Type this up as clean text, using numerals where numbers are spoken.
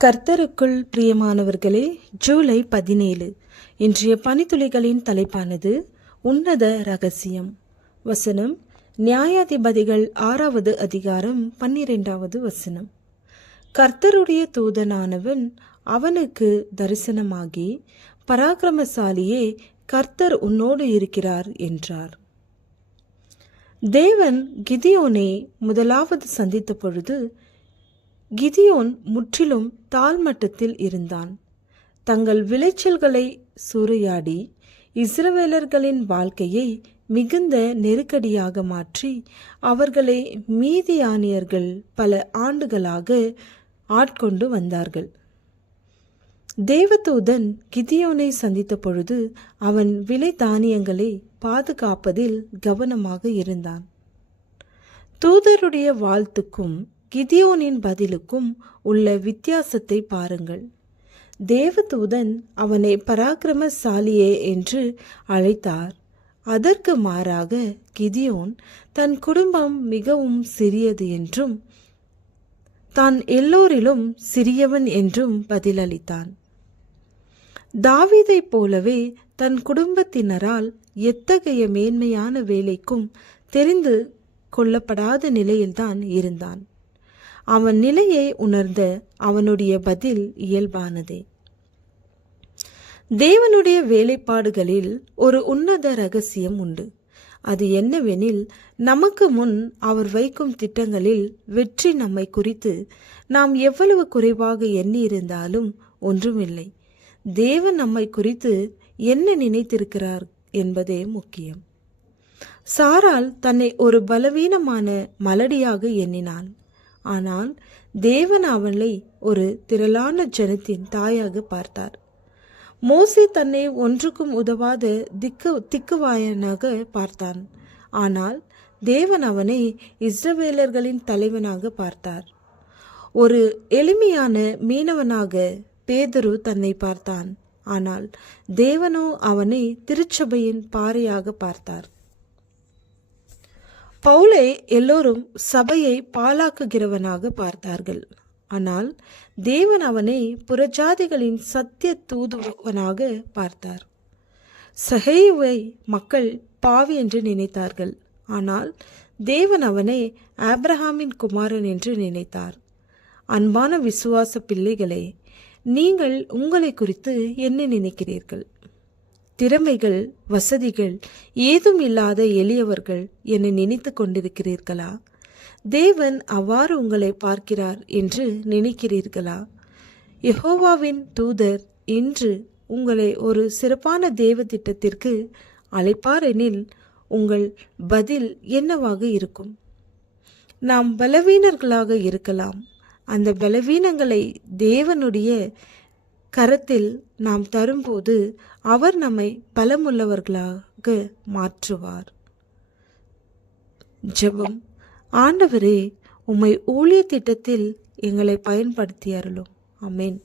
கர்த்தருக்குள் பிரியமானவர்களே, ஜூலை 17 இன்றைய பனித்துளிகளின் தலைப்பானது உன்னத ரகசியம். வசனம் நியாயாதிபதிகள் 6வது அதிகாரம் 12வது வசனம். கர்த்தருடைய தூதனானவன் அவனுக்கு தரிசனமாகி, பராக்கிரமசாலியே, கர்த்தர் உன்னோடு இருக்கிறார் என்றார். தேவன் கிதியோனை முதலாவது சந்தித்த பொழுது கிதியோன் முற்றிலும் தாழ்மட்டத்தில் இருந்தான். தங்கள் விளைச்சல்களை சூறையாடி இஸ்ரவேலர்களின் வாழ்க்கையை மிகுந்த நெருக்கடியாக மாற்றி அவர்களை மீதியானியர்கள் பல ஆண்டுகளாக ஆட்கொண்டு வந்தார்கள். தேவதூதன் கிதியோனை சந்தித்த பொழுது அவன் விளை தானியங்களை பாதுகாப்பதில் கவனமாக இருந்தான். தூதருடைய வாழ்த்துக்கும் கிதியோனின் பதிலுக்கும் உள்ள வித்தியாசத்தை பாருங்கள். தேவதூதன் அவனை பராக்கிரமசாலியே என்று அழைத்தார். அதற்கு மாறாக கிதியோன் தன் குடும்பம் மிகவும் சிறியது என்றும் தான் எல்லோரிலும் சிறியவன் என்றும் பதிலளித்தான். தாவீதைப் போலவே தன் குடும்பத்தினரால் எத்தகைய மேன்மையான வேலைக்கும் தெரிந்து கொள்ளப்படாத நிலையில்தான் இருந்தான். அவன் நிலையை உணர்ந்த அவனுடைய பதில் இயல்பானதே. தேவனுடைய வேலைப்பாடுகளில் ஒரு உன்னத ரகசியம் உண்டு. அது என்னவெனில், நமக்கு முன் அவர் வைக்கும் திட்டங்களில் வெற்றி நம்மை குறித்து நாம் எவ்வளவு குறைவாக எண்ணி இருந்தாலும் ஒன்றுமில்லை. தேவன் நம்மை குறித்து என்ன நினைத்திருக்கிறார் என்பதே முக்கியம். சாராள் தன்னை ஒரு பலவீனமான மலடியாக எண்ணினாள். ஆனால் தேவன் அவளை ஒரு திரளான ஜனத்தின் தாயாக பார்த்தார். மோசே தன்னை ஒன்றுக்கும் உதவாத திக்குவாயனாக பார்த்தான். ஆனால் தேவன் அவனை இஸ்ரவேலர்களின் தலைவனாக பார்த்தார். ஒரு எளிமையான மீனவனாக பேதுரு தன்னை பார்த்தான். ஆனால் தேவனோ அவனை திருச்சபையின் பாறையாக பார்த்தார். பவுலை எல்லோரும் சபையை பாழாக்குகிறவனாக பார்த்தார்கள். ஆனால் தேவன் அவனை புறஜாதிகளின் சத்திய தூதுவனாக பார்த்தார். சகேயுவை மக்கள் பாவி என்று நினைத்தார்கள். ஆனால் தேவன் அவனை ஆபிரகாமின் குமாரன் என்று நினைத்தார். அன்பான விசுவாச பிள்ளைகளே, நீங்கள் உங்களை குறித்து என்ன நினைக்கிறீர்கள்? திறமைகள், வசதிகள் ஏதும் இல்லாத எளியவர்கள் என நினைத்து கொண்டிருக்கிறீர்களா? தேவன் அவ்வாறு உங்களை பார்க்கிறார் என்று நினைக்கிறீர்களா? யெகோவாவின் தூதர் இன்று உங்களை ஒரு சிறப்பான தேவ திட்டத்திற்கு அழைப்பார் எனில் உங்கள் பதில் என்னவாக இருக்கும்? நாம் பலவீனர்களாக இருக்கலாம். அந்த பலவீனங்களை தேவனுடைய கரத்தில் நாம் தரும்போது அவர் நம்மை பலமுள்ளவர்களாக மாற்றுவார். ஜெபம். ஆண்டவரே, உம்மை ஊழிய திட்டத்தில் எங்களை பயன்படுத்தி அருளும். ஆமென்.